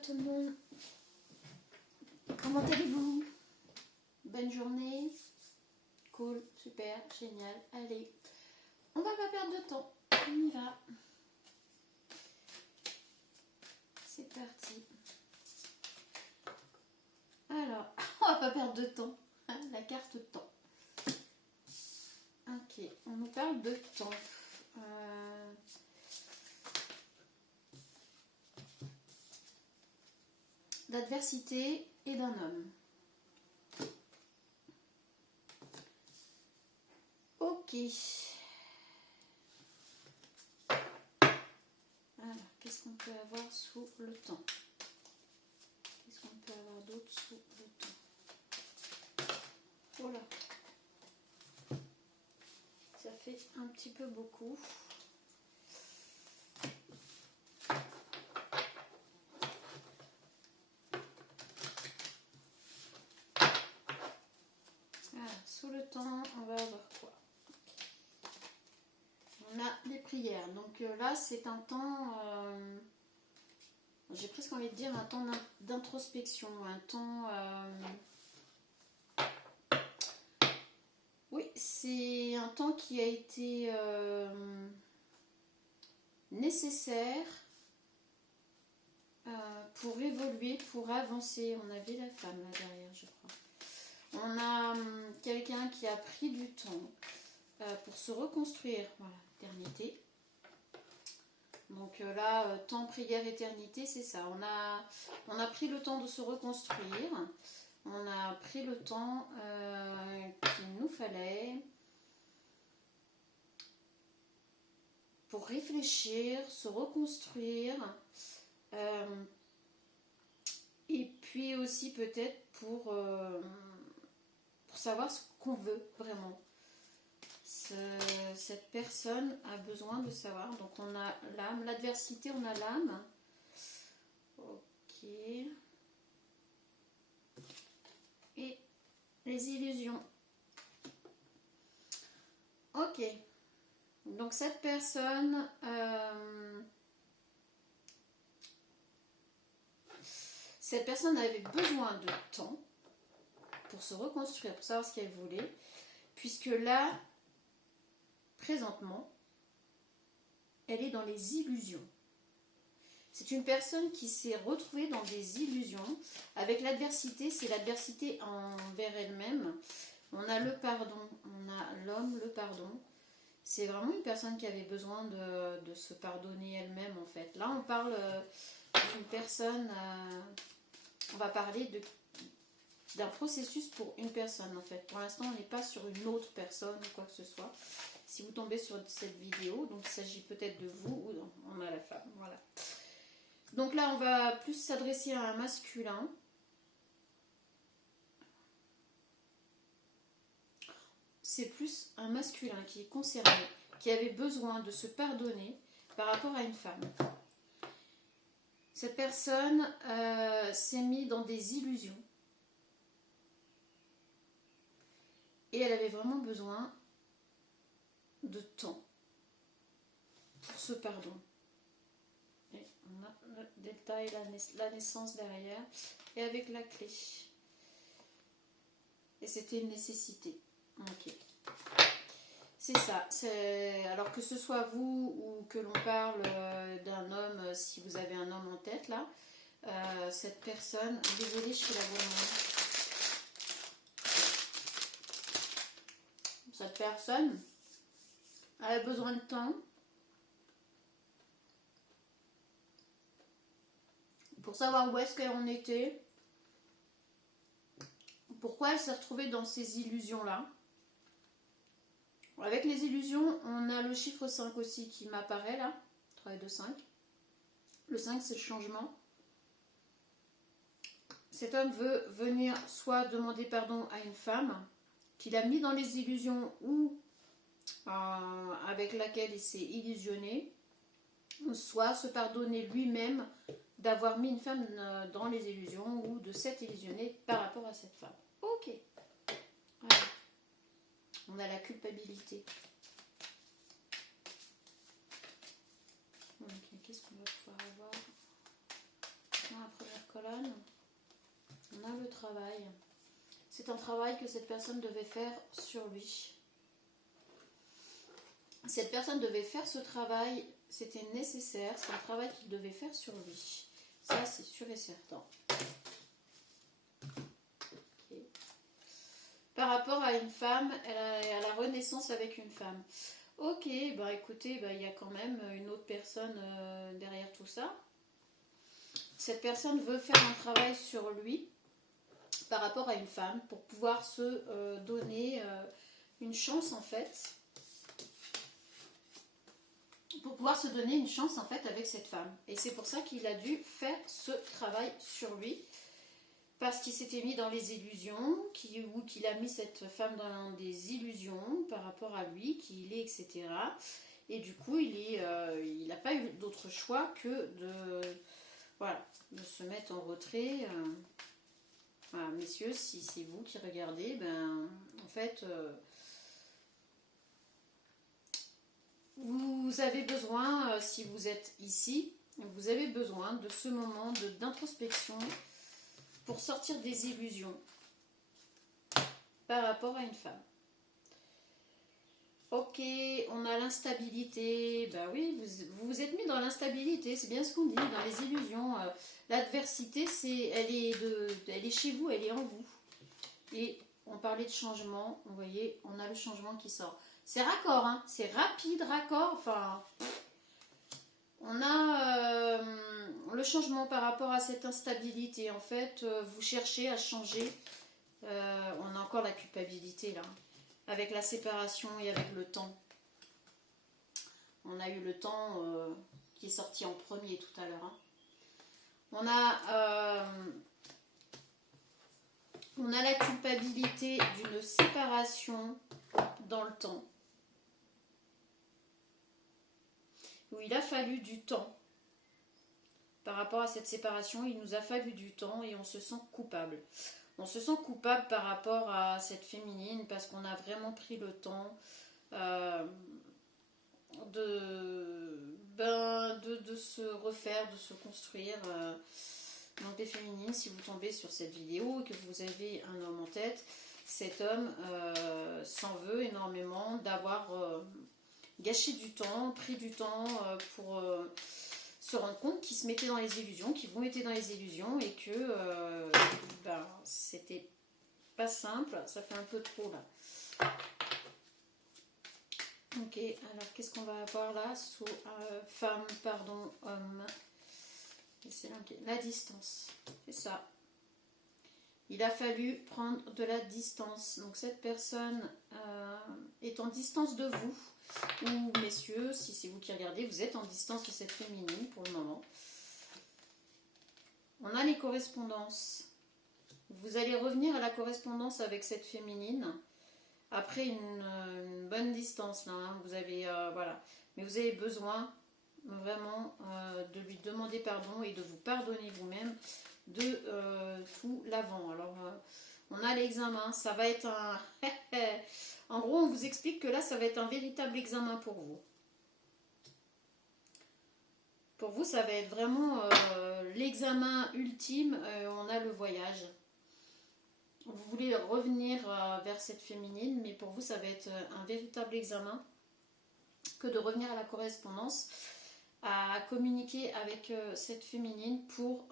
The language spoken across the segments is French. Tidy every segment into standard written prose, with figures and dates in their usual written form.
tout le monde. Comment allez-vous? Bonne journée. Cool, super, génial. Allez, on va pas perdre de temps. On y va. C'est parti. Alors, on va pas perdre de temps. La carte temps. Ok, on nous parle de temps. D'adversité et d'un homme. Ok. Alors, qu'est-ce qu'on peut avoir sous le temps? Qu'est-ce qu'on peut avoir d'autre sous le temps? Voilà. Ça fait un petit peu beaucoup. Voilà, sous le temps, on va avoir quoi? On a les prières. Donc là, c'est un temps, j'ai presque envie de dire un temps d'introspection, un temps... oui, c'est un temps qui a été nécessaire pour évoluer, pour avancer. On avait la femme là derrière, je crois. On a quelqu'un qui a pris du temps pour se reconstruire. Voilà, éternité. Donc là, temps, prière, éternité, c'est ça. On a pris le temps de se reconstruire. On a pris le temps qu'il nous fallait pour réfléchir, se reconstruire. Et puis aussi peut-être pour savoir ce qu'on veut vraiment. Cette personne a besoin de savoir. Donc on a l'âme, l'adversité, on a l'âme. Ok. Et les illusions. Ok. Donc cette personne... cette personne avait besoin de temps pour se reconstruire, pour savoir ce qu'elle voulait. Puisque là... présentement, elle est dans les illusions. C'est une personne qui s'est retrouvée dans des illusions. Avec l'adversité, c'est l'adversité envers elle-même. On a le pardon, on a l'homme, le pardon. C'est vraiment une personne qui avait besoin de se pardonner elle-même en fait. Là, on parle d'une personne, on va parler d'un processus pour une personne en fait. Pour l'instant, on n'est pas sur une autre personne ou quoi que ce soit. Si vous tombez sur cette vidéo, donc il s'agit peut-être de vous ou non, on a la femme, voilà. Donc là, on va plus s'adresser à un masculin. C'est plus un masculin qui est concerné, qui avait besoin de se pardonner par rapport à une femme. Cette personne s'est mise dans des illusions. Et elle avait vraiment besoin de temps pour ce pardon. Et on a le détail, la naissance derrière et avec la clé. Et c'était une nécessité. Ok. C'est ça. Alors que ce soit vous ou que l'on parle d'un homme, si vous avez un homme en tête là, cette personne, désolée, je fais la bonne main. Cette personne a besoin de temps pour savoir où est-ce qu'elle en était, pourquoi elle s'est retrouvée dans ces illusions-là. Avec les illusions, on a le chiffre 5 aussi qui m'apparaît là, 3 et 2, 5. Le 5, c'est le changement. Cet homme veut venir soit demander pardon à une femme qu'il a mis dans les illusions ou avec laquelle il s'est illusionné, soit se pardonner lui-même d'avoir mis une femme dans les illusions ou de s'être illusionné par rapport à cette femme. Ok. Voilà. On a la culpabilité. Ok, qu'est-ce qu'on va pouvoir avoir dans la première l'âne. On a le travail. C'est un travail que cette personne devait faire sur lui. Cette personne devait faire ce travail, c'était nécessaire, c'est un travail qu'il devait faire sur lui. Ça, c'est sûr et certain. Okay. Par rapport à une femme, à la renaissance avec une femme. Ok, bah écoutez, bah, il y a quand même une autre personne derrière tout ça. Cette personne veut faire un travail sur lui par rapport à une femme pour pouvoir se donner une chance en fait. Pour pouvoir se donner une chance en fait avec cette femme. Et c'est pour ça qu'il a dû faire ce travail sur lui. Parce qu'il s'était mis dans les illusions, ou qu'il a mis cette femme dans des illusions par rapport à lui, qui il est, etc. Et du coup, il n'a pas eu d'autre choix que de se mettre en retrait. Voilà, messieurs, si c'est vous qui regardez, ben, en fait, vous avez besoin, si vous êtes ici, vous avez besoin de ce moment d'introspection pour sortir des illusions par rapport à une femme. Ok, on a l'instabilité. Ben oui, vous vous êtes mis dans l'instabilité, c'est bien ce qu'on dit, dans les illusions. L'adversité, elle est chez vous, elle est en vous. Et on parlait de changement, vous voyez, on a le changement qui sort. C'est raccord, hein, c'est rapide, raccord, enfin... On a le changement par rapport à cette instabilité. En fait, vous cherchez à changer. On a encore la culpabilité là. Avec la séparation et avec le temps. On a eu le temps qui est sorti en premier tout à l'heure. Hein. On a la culpabilité d'une séparation dans le temps. Où il a fallu du temps. Par rapport à cette séparation, il nous a fallu du temps et on se sent coupable. On se sent coupable par rapport à cette féminine parce qu'on a vraiment pris le temps de se refaire, de se construire. Donc les féminines, si vous tombez sur cette vidéo et que vous avez un homme en tête, cet homme s'en veut énormément d'avoir... gâché du temps, pris du temps pour se rendre compte qu'ils se mettaient dans les illusions, qu'ils vous mettaient dans les illusions et que c'était pas simple, ça fait un peu trop là. Ok, alors qu'est-ce qu'on va avoir là sous femme, pardon, homme. C'est la distance, c'est ça. Il a fallu prendre de la distance. Donc cette personne est en distance de vous. Ou messieurs, si c'est vous qui regardez, vous êtes en distance de cette féminine pour le moment. On a les correspondances. Vous allez revenir à la correspondance avec cette féminine après une bonne distance là. Hein. Vous avez voilà, mais vous avez besoin vraiment de lui demander pardon et de vous pardonner vous-même de tout l'avant. Alors on a l'examen, ça va être un... En gros, on vous explique que là, ça va être un véritable examen pour vous. Pour vous, ça va être vraiment l'examen ultime. On a le voyage. Vous voulez revenir vers cette féminine, mais pour vous, ça va être un véritable examen que de revenir à la correspondance, à communiquer avec cette féminine pour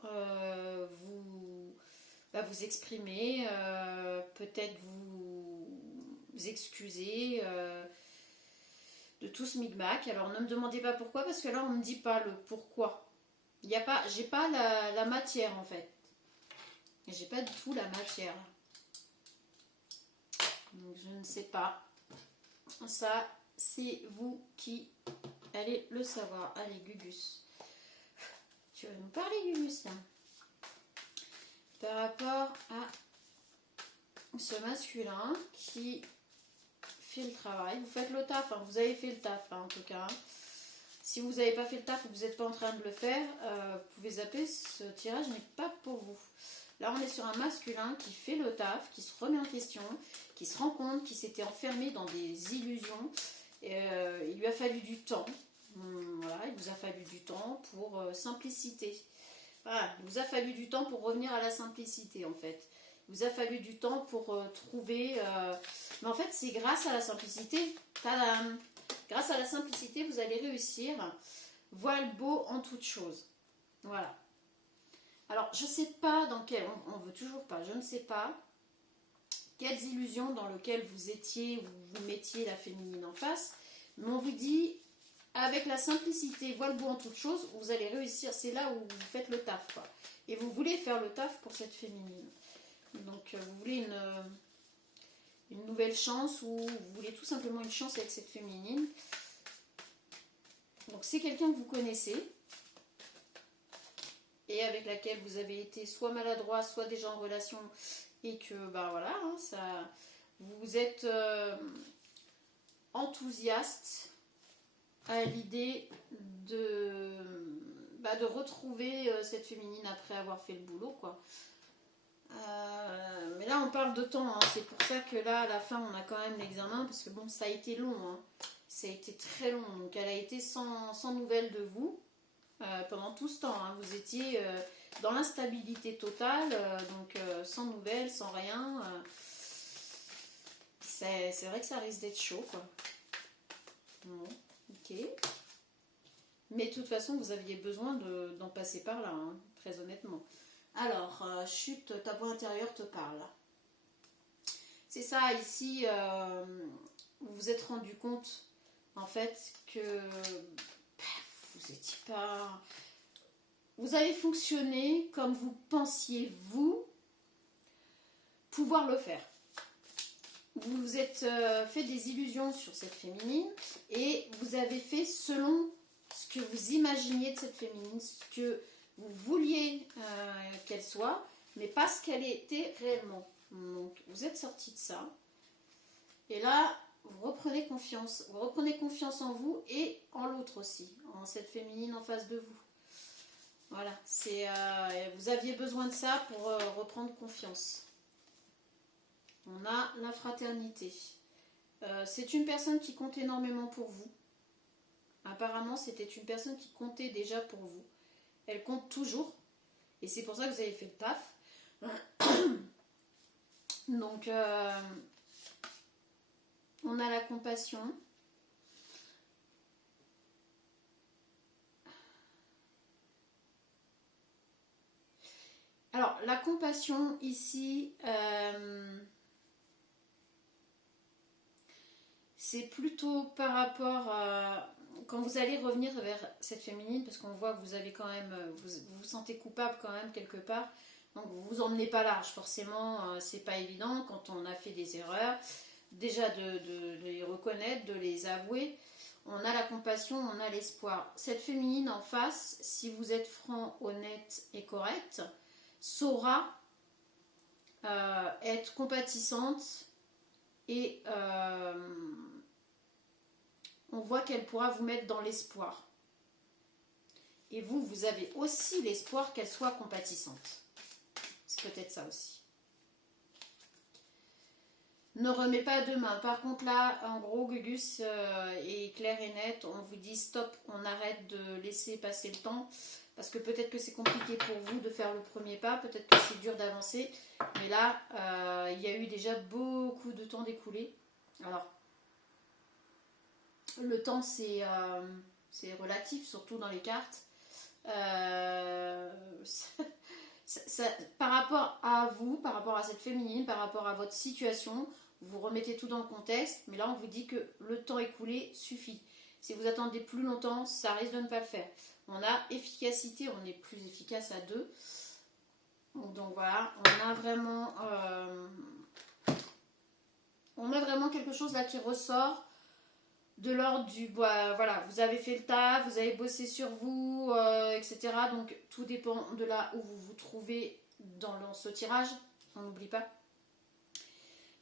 vous exprimer, peut-être vous excuser de tout ce micmac. Alors ne me demandez pas pourquoi, parce que là on ne me dit pas le pourquoi. J'ai pas la matière en fait. J'ai pas du tout la matière. Donc je ne sais pas. Ça, c'est vous qui allez le savoir. Allez, Gugus. Tu vas nous parler, Gugus, là. Par rapport à ce masculin qui fait le travail. Vous faites le taf, hein. Vous avez fait le taf, hein, en tout cas. Si vous n'avez pas fait le taf ou que vous n'êtes pas en train de le faire, vous pouvez zapper, ce tirage n'est pas pour vous. Là, on est sur un masculin qui fait le taf, qui se remet en question, qui se rend compte qu'il s'était enfermé dans des illusions. Il lui a fallu du temps. Voilà, il vous a fallu du temps pour simplicité. voilà, il vous a fallu du temps pour revenir à la simplicité en fait. Il vous a fallu du temps pour trouver... Mais en fait, c'est grâce à la simplicité. Tadam! Grâce à la simplicité, vous allez réussir. Voile beau en toute chose. Voilà. Alors, je ne sais pas dans quel... On ne veut toujours pas. Je ne sais pas quelles illusions dans lesquelles vous étiez ou vous mettiez la féminine en face. Mais on vous dit, avec la simplicité, voile beau en toute chose, vous allez réussir. C'est là où vous faites le taf, quoi. Et vous voulez faire le taf pour cette féminine. Donc, vous voulez une nouvelle chance ou vous voulez tout simplement une chance avec cette féminine. Donc, c'est quelqu'un que vous connaissez et avec laquelle vous avez été soit maladroit, soit déjà en relation et que, bah voilà, hein, ça, vous êtes enthousiaste à l'idée de retrouver cette féminine après avoir fait le boulot, quoi. Mais là on parle de temps, hein. C'est pour ça que là à la fin on a quand même l'examen parce que bon ça a été long, hein. Ça a été très long, donc elle a été sans nouvelles de vous pendant tout ce temps, hein. Vous étiez dans l'instabilité totale, donc sans nouvelles, sans rien, c'est vrai que ça risque d'être chaud, quoi. Bon, ok, mais de toute façon vous aviez besoin d'en passer par là, hein, très honnêtement. Alors, chute, ta voix intérieure te parle. C'est ça, ici, vous vous êtes rendu compte, en fait, que vous n'étiez pas... Vous avez fonctionné comme vous pensiez, vous, pouvoir le faire. Vous vous êtes fait des illusions sur cette féminine et vous avez fait selon ce que vous imaginiez de cette féminine, ce que vous vouliez qu'elle soit, mais pas ce qu'elle était réellement. Donc, vous êtes sorti de ça. Et là, vous reprenez confiance. Vous reprenez confiance en vous et en l'autre aussi, en cette féminine en face de vous. Voilà, vous aviez besoin de ça pour reprendre confiance. On a la fraternité. C'est une personne qui compte énormément pour vous. Apparemment, c'était une personne qui comptait déjà pour vous. Elle compte toujours. Et c'est pour ça que vous avez fait le taf. Donc, on a la compassion. Alors, la compassion ici, c'est plutôt par rapport à... Quand vous allez revenir vers cette féminine, parce qu'on voit que vous avez quand même, vous vous sentez coupable quand même quelque part, donc vous vous emmenez pas large, forcément, c'est pas évident quand on a fait des erreurs, déjà de les reconnaître, de les avouer. On a la compassion, on a l'espoir. Cette féminine en face, si vous êtes franc, honnête et correct, saura être compatissante et on voit qu'elle pourra vous mettre dans l'espoir. Et vous, vous avez aussi l'espoir qu'elle soit compatissante. C'est peut-être ça aussi. Ne remets pas de main. Par contre là, en gros, Gugus est clair et net. On vous dit stop, on arrête de laisser passer le temps. Parce que peut-être que c'est compliqué pour vous de faire le premier pas. Peut-être que c'est dur d'avancer. Mais là, il y a eu déjà beaucoup de temps d'écoulé. Alors, le temps, c'est relatif, surtout dans les cartes. Par rapport à vous, par rapport à cette féminine, par rapport à votre situation, vous remettez tout dans le contexte, mais là on vous dit que le temps écoulé suffit. Si vous attendez plus longtemps, ça risque de ne pas le faire. On a efficacité, on est plus efficace à deux. Donc voilà, on a vraiment quelque chose là qui ressort de l'ordre du voilà, vous avez fait le taf, vous avez bossé sur vous, etc. Donc tout dépend de là où vous vous trouvez dans ce tirage, on n'oublie pas.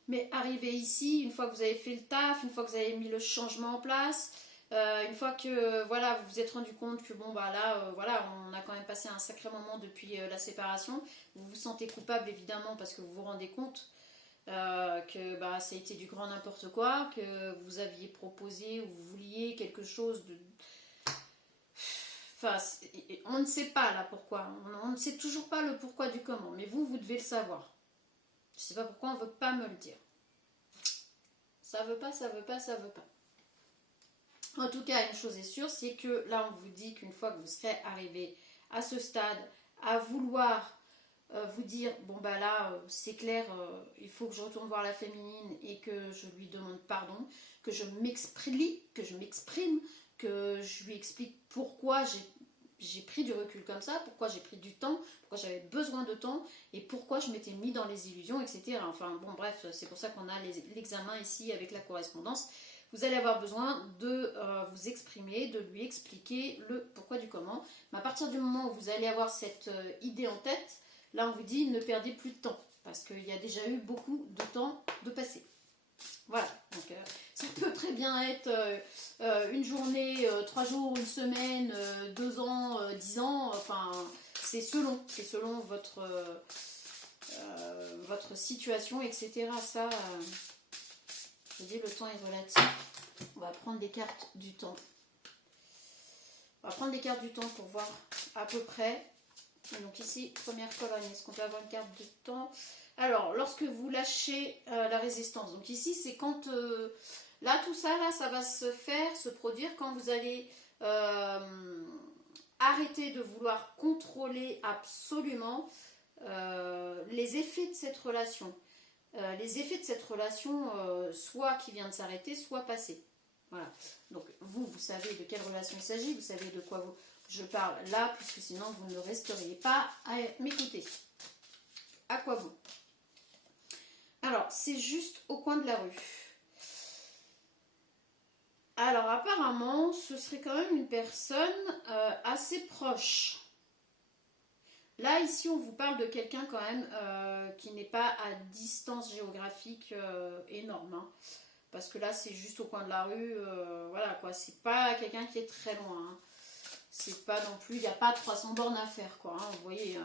Mais arrivé ici, une fois que vous avez fait le taf, une fois que vous avez mis le changement en place, une fois que voilà, vous vous êtes rendu compte que bon bah là, voilà, on a quand même passé un sacré moment depuis la séparation, vous vous sentez coupable évidemment parce que vous vous rendez compte que bah, ça a été du grand n'importe quoi, que vous aviez proposé ou vous vouliez quelque chose de... Enfin, on ne sait pas là pourquoi. On ne sait toujours pas le pourquoi du comment. Mais vous, vous devez le savoir. Je ne sais pas pourquoi on ne veut pas me le dire. Ça veut pas, ça veut pas, ça veut pas. En tout cas, une chose est sûre, c'est que là, on vous dit qu'une fois que vous serez arrivé à ce stade, à vouloir vous dire, bon bah là, c'est clair, il faut que je retourne voir la féminine et que je lui demande pardon, que je m'exprime, que je lui explique pourquoi j'ai pris du recul comme ça, pourquoi j'ai pris du temps, pourquoi j'avais besoin de temps et pourquoi je m'étais mis dans les illusions, etc. Enfin bon, bref, c'est pour ça qu'on a l'examen ici avec la correspondance. Vous allez avoir besoin de vous exprimer, de lui expliquer le pourquoi du comment. Mais à partir du moment où vous allez avoir cette idée en tête, là on vous dit ne perdez plus de temps parce qu'il y a déjà eu beaucoup de temps de passé. Voilà, donc ça peut très bien être une journée, 3 jours, une semaine, 2 ans, 10 ans, enfin c'est selon votre situation, etc. Ça, je dis le temps est relatif. On va prendre des cartes du temps. On va prendre des cartes du temps pour voir à peu près. Donc ici, première colonne, est-ce qu'on peut avoir une carte du temps? Alors, lorsque vous lâchez la résistance. Donc ici, c'est quand... là, tout ça, là, ça va se produire quand vous allez arrêter de vouloir contrôler absolument les effets de cette relation. Les effets de cette relation, soit qui vient de s'arrêter, soit passé. Voilà. Donc vous savez de quelle relation il s'agit, vous savez de quoi je parle là, puisque sinon vous ne resteriez pas à m'écouter. À quoi bon? Alors, c'est juste au coin de la rue. Alors, apparemment, ce serait quand même une personne assez proche. Là, ici, on vous parle de quelqu'un quand même qui n'est pas à distance géographique énorme. Hein, parce que là, c'est juste au coin de la rue. Voilà, quoi. C'est pas quelqu'un qui est très loin. Hein. C'est pas non plus... Il n'y a pas 300 bornes à faire, quoi. Hein, vous voyez,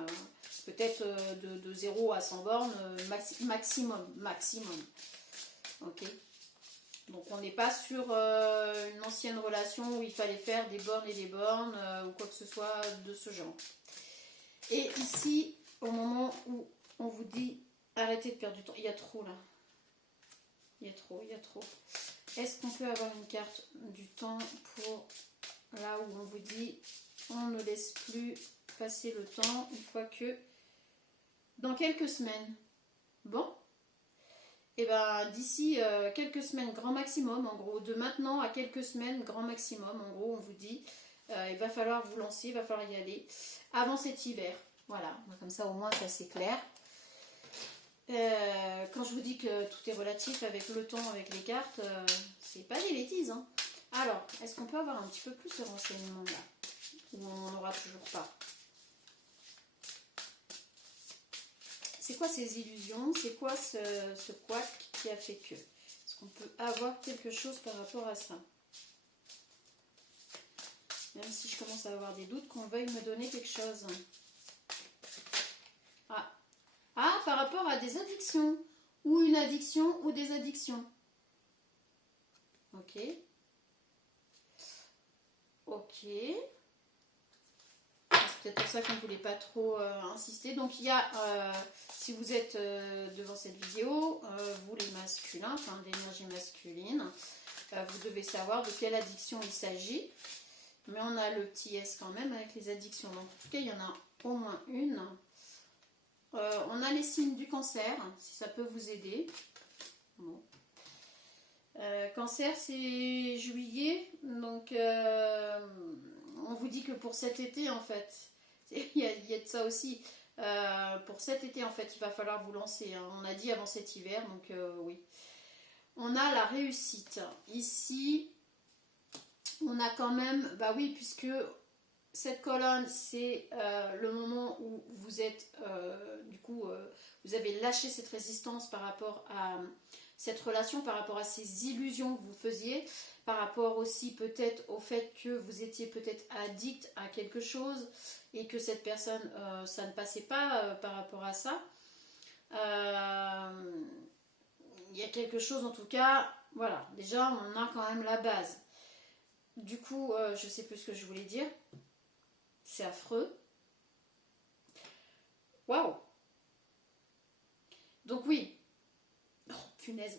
peut-être de 0 à 100 bornes, maximum. Ok. Donc, on n'est pas sur une ancienne relation où il fallait faire des bornes et des bornes ou quoi que ce soit de ce genre. Et ici, au moment où on vous dit arrêtez de perdre du temps, il y a trop là. Il y a trop. Est-ce qu'on peut avoir une carte du temps pour là où on vous dit on ne laisse plus passer le temps une fois que dans quelques semaines. Bon. Et bien d'ici quelques semaines grand maximum, en gros, de maintenant à quelques semaines grand maximum, en gros on vous dit il va falloir vous lancer, il va falloir y aller avant cet hiver. Voilà, comme ça au moins ça c'est clair. Quand je vous dis que tout est relatif avec le temps, avec les cartes, c'est pas des bêtises. Hein. Alors, est-ce qu'on peut avoir un petit peu plus de renseignements là? Ou on n'aura toujours pas? C'est quoi ces illusions? C'est quoi ce couac qui a fait que? Est-ce qu'on peut avoir quelque chose par rapport à ça? Même si je commence à avoir des doutes qu'on veuille me donner quelque chose. Ah, par rapport à des addictions. Ou une addiction ou des addictions. Ok. C'est peut-être pour ça qu'on ne voulait pas trop insister. Donc il y a, si vous êtes devant cette vidéo, vous les masculins, enfin d'énergie masculine, vous devez savoir de quelle addiction il s'agit. Mais on a le petit S quand même avec les addictions. Donc en tout cas, il y en a au moins une. On a les signes du cancer, si ça peut vous aider. Bon. Cancer, c'est juillet, donc on vous dit que pour cet été, en fait, il y a de ça aussi. Pour cet été, en fait, il va falloir vous lancer. Hein. On a dit avant cet hiver, donc oui. On a la réussite. Ici, on a quand même, bah oui, puisque cette colonne, c'est le moment où vous êtes, du coup, vous avez lâché cette résistance par rapport à cette relation, par rapport à ces illusions que vous faisiez, par rapport aussi peut-être au fait que vous étiez peut-être addict à quelque chose et que cette personne, ça ne passait pas par rapport à ça. Il y a quelque chose en tout cas, voilà, déjà on a quand même la base. Du coup, je ne sais plus ce que je voulais dire. C'est affreux. Waouh. Donc oui. Oh, punaise.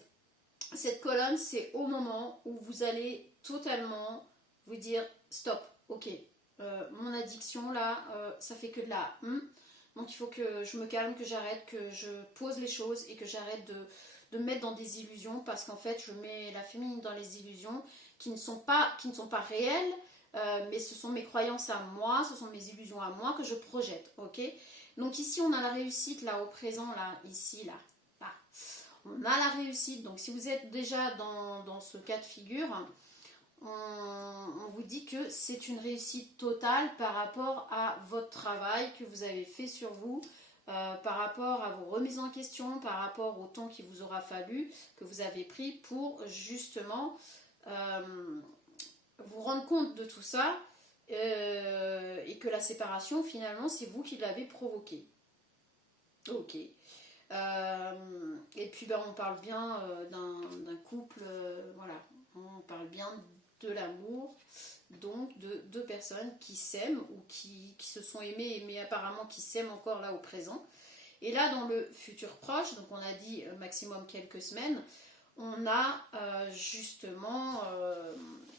Cette colonne, c'est au moment où vous allez totalement vous dire stop, ok, mon addiction là, ça fait que de la donc il faut que je me calme, que j'arrête, que je pose les choses et que j'arrête de me mettre dans des illusions, parce qu'en fait je mets la féminine dans les illusions qui ne sont pas réelles, mais ce sont mes croyances à moi, ce sont mes illusions à moi que je projette, ok. Donc ici on a la réussite là au présent, là, ici, là. On a la réussite, donc si vous êtes déjà dans ce cas de figure, on vous dit que c'est une réussite totale par rapport à votre travail que vous avez fait sur vous, par rapport à vos remises en question, par rapport au temps qu'il vous aura fallu, que vous avez pris pour justement vous rendre compte de tout ça, et que la séparation finalement c'est vous qui l'avez provoquée. Ok. Et puis on parle bien d'un couple, voilà, on parle bien de l'amour, donc de deux personnes qui s'aiment ou qui se sont aimées, mais apparemment qui s'aiment encore là au présent. Et là dans le futur proche, donc on a dit maximum quelques semaines, on a justement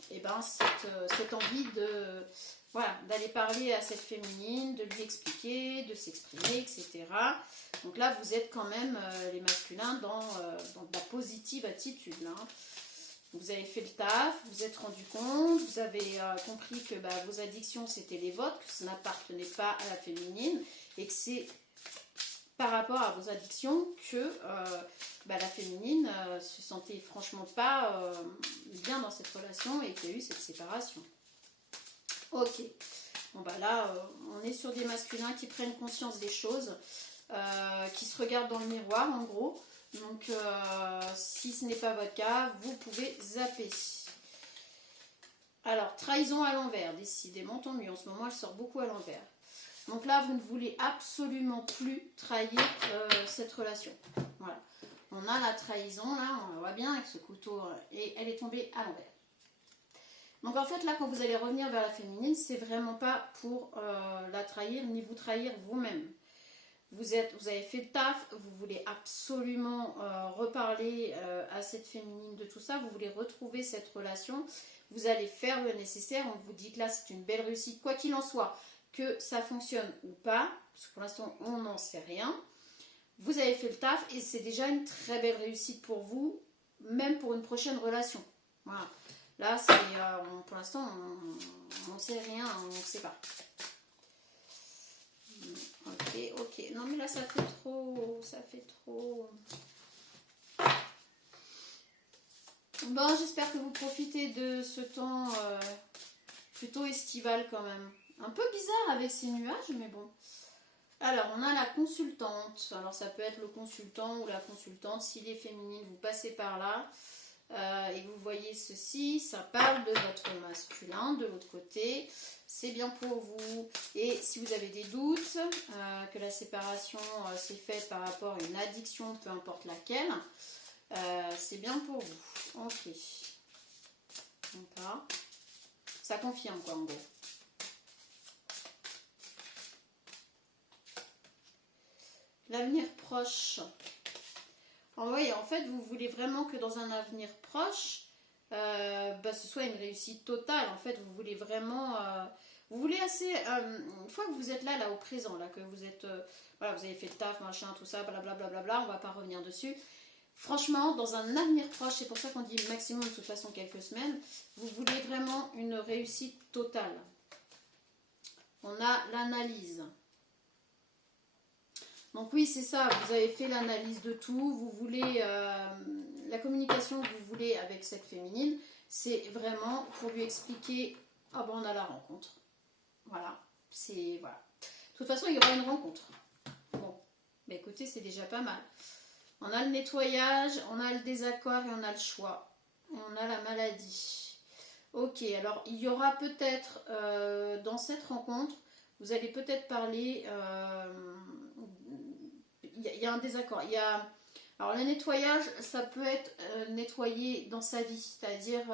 cette envie de voilà, d'aller parler à cette féminine, de lui expliquer, de s'exprimer, etc. Donc là, vous êtes quand même, les masculins, dans de la positive attitude. Là. Vous avez fait le taf, vous vous êtes rendu compte, vous avez compris que vos addictions, c'était les vôtres, que ça n'appartenait pas à la féminine, et que c'est par rapport à vos addictions que la féminine se sentait franchement pas bien dans cette relation et qu'il y a eu cette séparation. Ok, bon là on est sur des masculins qui prennent conscience des choses, qui se regardent dans le miroir en gros. Donc si ce n'est pas votre cas, vous pouvez zapper. Alors, trahison à l'envers, décidément tant mieux, en ce moment elle sort beaucoup à l'envers. Donc là vous ne voulez absolument plus trahir cette relation. Voilà, on a la trahison là, on la voit bien avec ce couteau, et elle est tombée à l'envers. Donc en fait là quand vous allez revenir vers la féminine, c'est vraiment pas pour la trahir ni vous trahir vous-même. Vous avez fait le taf, vous voulez absolument reparler à cette féminine de tout ça, vous voulez retrouver cette relation, vous allez faire le nécessaire, on vous dit que là c'est une belle réussite, quoi qu'il en soit, que ça fonctionne ou pas, parce que pour l'instant on n'en sait rien. Vous avez fait le taf et c'est déjà une très belle réussite pour vous, même pour une prochaine relation. Voilà. Là, c'est pour l'instant, on n'en sait rien, on ne sait pas. Ok. Non, mais là, ça fait trop. Bon, j'espère que vous profitez de ce temps plutôt estival quand même. Un peu bizarre avec ces nuages, mais bon. Alors, on a la consultante. Alors, ça peut être le consultant ou la consultante. S'il est féminine, vous passez par là. Et vous voyez ceci, ça parle de votre masculin de l'autre côté, c'est bien pour vous. Et si vous avez des doutes, que la séparation s'est faite par rapport à une addiction, peu importe laquelle, c'est bien pour vous. Ok. Ça confirme quoi en gros. L'avenir proche. Oui, en fait, vous voulez vraiment que dans un avenir proche, ce soit une réussite totale. En fait, vous voulez vraiment... vous voulez assez... une fois que vous êtes là au présent, là, que vous êtes... voilà, vous avez fait le taf, machin, tout ça, blablabla, on va pas revenir dessus. Franchement, dans un avenir proche, c'est pour ça qu'on dit maximum, de toute façon, quelques semaines, vous voulez vraiment une réussite totale. On a l'analyse. Donc oui, c'est ça, vous avez fait l'analyse de tout, vous voulez, la communication que vous voulez avec cette féminine, c'est vraiment pour lui expliquer, on a la rencontre. Voilà, voilà. De toute façon, il y aura une rencontre. Bon, écoutez, c'est déjà pas mal. On a le nettoyage, on a le désaccord et on a le choix. Et on a la maladie. Ok, alors il y aura peut-être, dans cette rencontre, vous allez peut-être parler... il y a un désaccord. Alors le nettoyage, ça peut être nettoyer dans sa vie, c'est-à-dire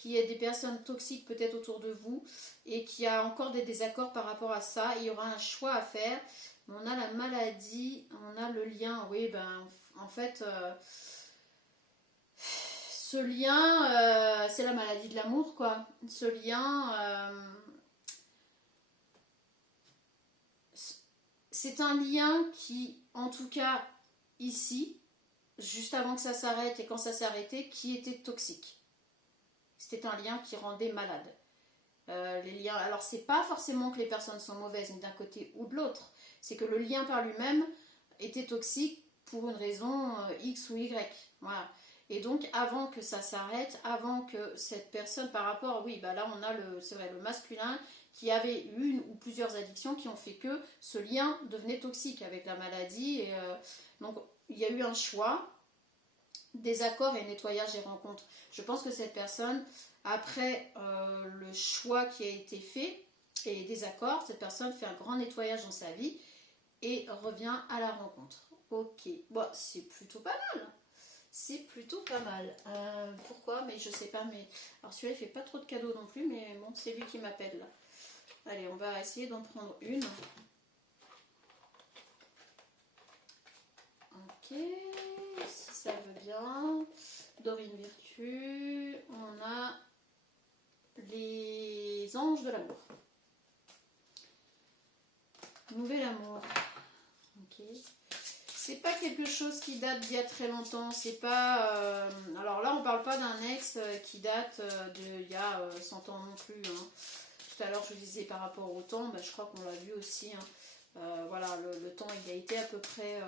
qu'il y ait des personnes toxiques peut-être autour de vous et qu'il y a encore des désaccords par rapport à ça. Il y aura un choix à faire. On a la maladie, on a le lien. Oui, ben en fait, ce lien, c'est la maladie de l'amour, quoi. Ce lien, c'est un lien qui, en tout cas, ici, juste avant que ça s'arrête et quand ça s'est arrêté, qui était toxique. C'était un lien qui rendait malade. Les liens, alors c'est pas forcément que les personnes sont mauvaises d'un côté ou de l'autre, c'est que le lien par lui-même était toxique pour une raison X ou Y. Voilà. Et donc avant que ça s'arrête, avant que cette personne par rapport, oui, bah là on a c'est vrai, le masculin qui avait une ou plusieurs addictions qui ont fait que ce lien devenait toxique avec la maladie. Et, donc il y a eu un choix, désaccord et nettoyage des rencontres. Je pense que cette personne, après le choix qui a été fait et les désaccords, cette personne fait un grand nettoyage dans sa vie et revient à la rencontre. Ok, bon, c'est plutôt pas mal. C'est plutôt pas mal. Pourquoi? Mais je sais pas. Mais alors celui-là, il fait pas trop de cadeaux non plus, mais bon, c'est lui qui m'appelle là. Allez, on va essayer d'en prendre une. Ok, si ça veut bien. Dorine Virtue. On a les anges de l'amour. Nouvel amour. Ok. C'est pas quelque chose qui date d'il y a très longtemps. C'est pas. Alors là, on parle pas d'un ex qui date d'il y a 100 ans non plus. Hein. Tout à l'heure, je disais par rapport au temps, je crois qu'on l'a vu aussi. Hein. Voilà, le temps, il a été à peu près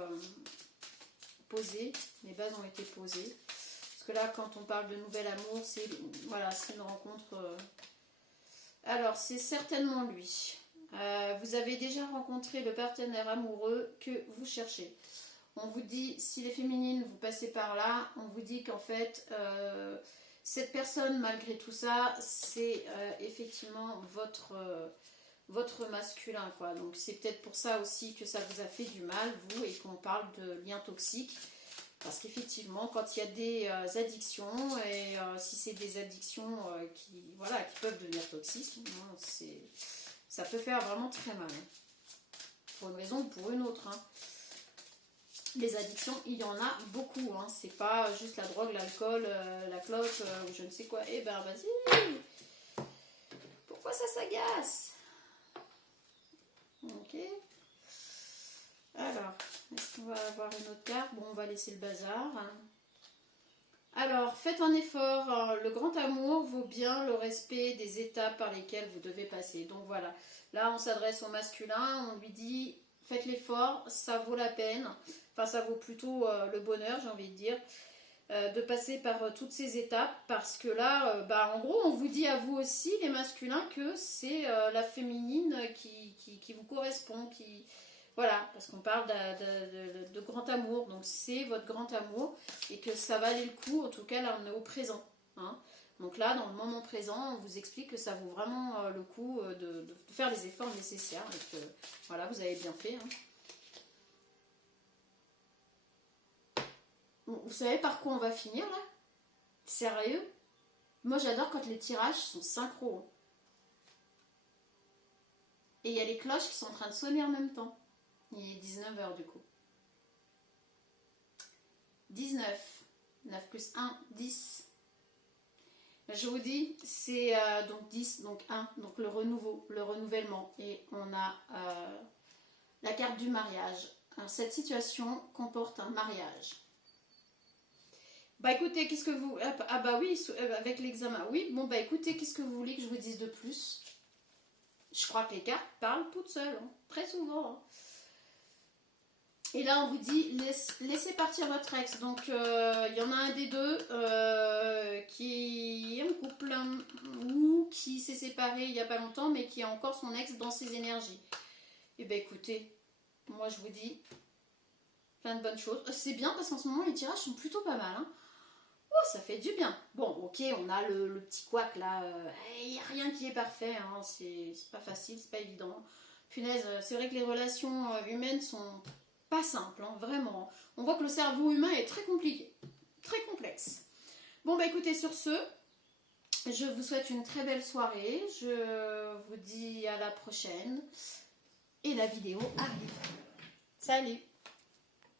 posé. Les bases ont été posées. Parce que là, quand on parle de nouvel amour, c'est voilà, c'est une rencontre. Alors, c'est certainement lui. Vous avez déjà rencontré le partenaire amoureux que vous cherchez. On vous dit, si les féminines, vous passez par là, on vous dit qu'en fait, cette personne, malgré tout ça, c'est effectivement votre masculin, quoi. Donc c'est peut-être pour ça aussi que ça vous a fait du mal, vous, et qu'on parle de liens toxiques. Parce qu'effectivement, quand il y a des addictions, et si c'est des addictions qui peuvent devenir toxiques, ça peut faire vraiment très mal. Hein. Pour une raison ou pour une autre. Hein. Les addictions, il y en a beaucoup. Hein. C'est pas juste la drogue, l'alcool, la clope ou je ne sais quoi. Eh ben, vas-y. Pourquoi ça s'agace? Ok. Alors, est-ce qu'on va avoir une autre carte? Bon, on va laisser le bazar. Alors, faites un effort. Le grand amour vaut bien le respect des étapes par lesquelles vous devez passer. Donc voilà. Là, on s'adresse au masculin. On lui dit, faites l'effort. Ça vaut la peine. Enfin, ça vaut plutôt le bonheur, j'ai envie de dire, de passer par toutes ces étapes. Parce que là, en gros, on vous dit à vous aussi, les masculins, que c'est la féminine qui vous correspond, Voilà, parce qu'on parle de grand amour, donc c'est votre grand amour et que ça valait le coup, en tout cas là on est au présent. Hein. Donc là, dans le moment présent, on vous explique que ça vaut vraiment le coup de faire les efforts nécessaires et que voilà, vous avez bien fait. Hein. Bon, vous savez par quoi on va finir là? Sérieux? Moi j'adore quand les tirages sont synchro. Et il y a les cloches qui sont en train de sonner en même temps. Il est 19h du coup. 19. 9 plus 1, 10. Je vous dis, c'est donc 10, donc 1, donc le renouveau, le renouvellement. Et on a la carte du mariage. Alors, cette situation comporte un mariage. Bah écoutez, qu'est-ce que vous... Ah bah oui, avec l'examen. Oui, bon bah écoutez, qu'est-ce que vous voulez que je vous dise de plus? Je crois que les cartes parlent toutes seules, hein, très souvent. Hein. Et là, on vous dit, laissez partir votre ex. Donc, il y en a un des deux qui est en couple ou qui s'est séparé il n'y a pas longtemps, mais qui a encore son ex dans ses énergies. Et bien, écoutez, moi, je vous dis plein de bonnes choses. C'est bien parce qu'en ce moment, les tirages sont plutôt pas mal. Hein. Oh, ça fait du bien. Bon, ok, on a le petit couac là. Il n'y a rien qui est parfait. Hein. C'est pas facile, c'est pas évident. Punaise, c'est vrai que les relations humaines sont... pas simple, hein, vraiment. On voit que le cerveau humain est très compliqué, très complexe. Bon, bah écoutez, sur ce, Je vous souhaite une très belle soirée. Je vous dis à la prochaine. Et la vidéo arrive. Salut!